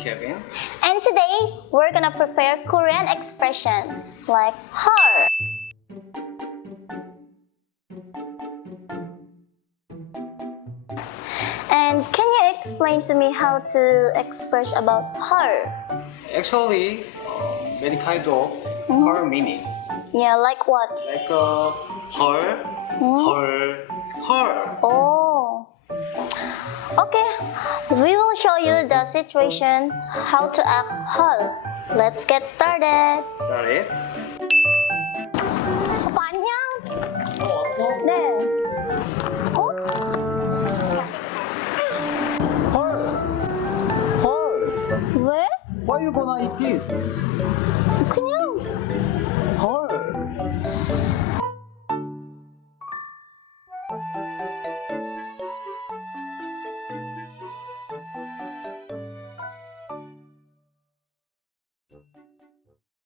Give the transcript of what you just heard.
Kevin. And today, we're gonna prepare Korean expression like her. And can you explain to me how to express about her? Actually, many kind of her meaning. Yeah, like what? Like her, her, her. Oh. Okay, we will show you the situation how to act HUL. Let's get started. Start it. 오빠 안녕. 왔어? 네. 어? Her, her. 왜? Why you gonna eat this?